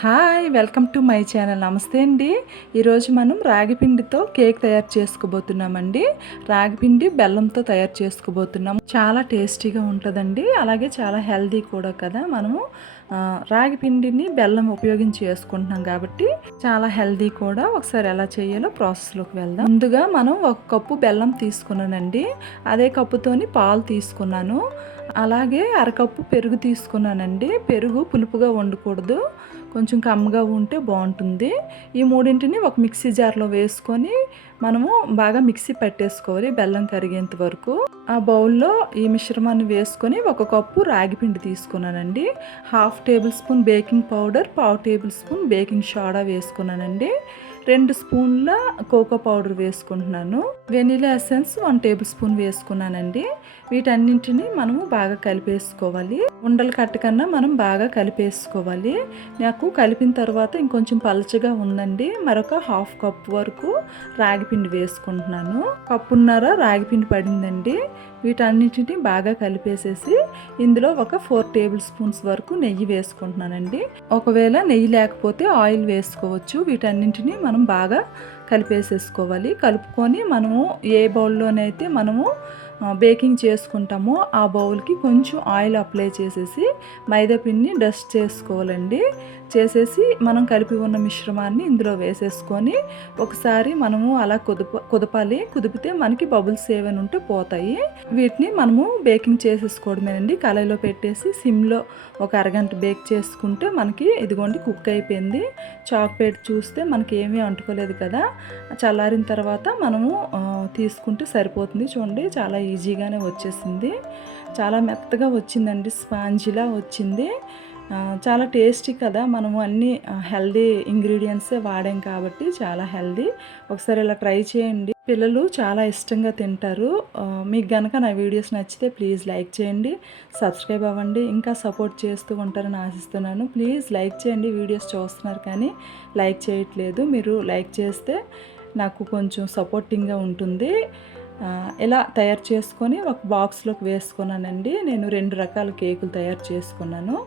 Hi welcome to my channel. నమస్తే అండి. ఈరోజు మనం రాగిపిండితో కేక్ తయారు చేసుకోబోతున్నామండి. రాగిపిండి బెల్లంతో తయారు చేసుకోబోతున్నాము చాలా టేస్టీగా ఉంటుందండి. అలాగే చాలా హెల్దీ కూడా కదా. మనము రాగిపిండిని బెల్లం ఉపయోగించి చేసుకుంటున్నాం కాబట్టి చాలా హెల్దీ కూడా. ఒకసారి ఎలా చేయాలో ప్రాసెస్లోకి వెళ్దాం. ముందుగా మనం ఒక కప్పు బెల్లం తీసుకున్నానండి. అదే కప్పుతోని పాలు తీసుకున్నాను. అలాగే అరకప్పు పెరుగు తీసుకున్నానండి. పెరుగు పులుపుగా వండకూడదు. కొంచెం కమ్మగా ఉంటే బాగుంటుంది. ఈ మూడింటిని ఒక మిక్సీ జార్లో వేసుకొని మనము బాగా మిక్సీ పట్టేసుకోవాలి బెల్లం కరిగేంత వరకు. ఆ బౌల్లో ఈ మిశ్రమాన్ని వేసుకొని ఒక కప్పు రాగిపిండి తీసుకున్నానండి. Half tablespoon baking powder పావు టేబుల్ స్పూన్ బేకింగ్ సోడా వేసుకున్నానండి. రెండు స్పూన్ల కోకో పౌడర్ వేసుకుంటున్నాను. Vanilla essence one tablespoon వేసుకున్నానండి. వీటన్నింటిని మనము బాగా కలిపేసుకోవాలి. ఉండలు కట్టకన్నా మనం బాగా కలిపేసుకోవాలి. నాకు కలిపిన తర్వాత ఇంకొంచెం పలచగా ఉందండి. మరొక హాఫ్ కప్ వరకు రాగి పిండి వేసుకుంటున్నాను. కప్పున్నర రాగి పిండి పడిందండి. వీటన్నిటిని బాగా కలిపేసేసి ఇందులో ఒక ఫోర్ టేబుల్ స్పూన్స్ వరకు నెయ్యి వేసుకుంటున్నానండి. ఒకవేళ నెయ్యి లేకపోతే ఆయిల్ వేసుకోవచ్చు. వీటన్నింటిని మనం బాగా కలిపేసేసుకోవాలి. కలుపుకొని మనము ఏ బౌల్లోనైతే మనము బేకింగ్ చేసుకుంటామో ఆ బౌల్కి కొంచెం ఆయిల్ అప్లై చేసేసి మైదా పిండిని డస్ట్ చేసుకోవాలండి. చేసేసి మనం కలిపి ఉన్న మిశ్రమాన్ని ఇందులో వేసేసుకొని ఒకసారి మనము అలా కుదప కుదపాలి. కుదిపితే మనకి బబుల్స్ ఏవైనా ఉంటే పోతాయి. వీటిని మనము బేకింగ్ చేసేసుకోవడమేనండి. కళాయిలో పెట్టేసి సిమ్లో ఒక అరగంట బేక్ చేసుకుంటే మనకి ఇదిగోండి కుక్ అయిపోయింది. చాక్లెట్ చూస్తే మనకి ఏమీ అంటుకోలేదు కదా. చల్లారిన తర్వాత మనము తీసుకుంటే సరిపోతుంది చూడండి. చాలా ఈజీగానే వచ్చేసింది. చాలా మెత్తగా వచ్చిందండి. స్పాంజిలా వచ్చింది. చాలా టేస్టీ కదా. మనము అన్ని హెల్దీ ఇంగ్రీడియంట్సే వాడాం కాబట్టి చాలా హెల్దీ. ఒకసారి ఇలా ట్రై చేయండి. పిల్లలు చాలా ఇష్టంగా తింటారు. మీకు గనక నా వీడియోస్ నచ్చితే ప్లీజ్ లైక్ చేయండి. సబ్స్క్రైబ్ అవ్వండి. ఇంకా సపోర్ట్ చేస్తూ ఉంటారని ఆశిస్తున్నాను. ప్లీజ్ లైక్ చేయండి. వీడియోస్ చూస్తున్నారు కానీ లైక్ చేయట్లేదు. మీరు లైక్ చేస్తే నాకు కొంచెం సపోర్టింగ్గా ఉంటుంది. ఇలా తయారు చేసుకొని ఒక బాక్స్లోకి వేసుకున్నానండి. నేను రెండు రకాల కేకులు తయారు చేసుకున్నాను.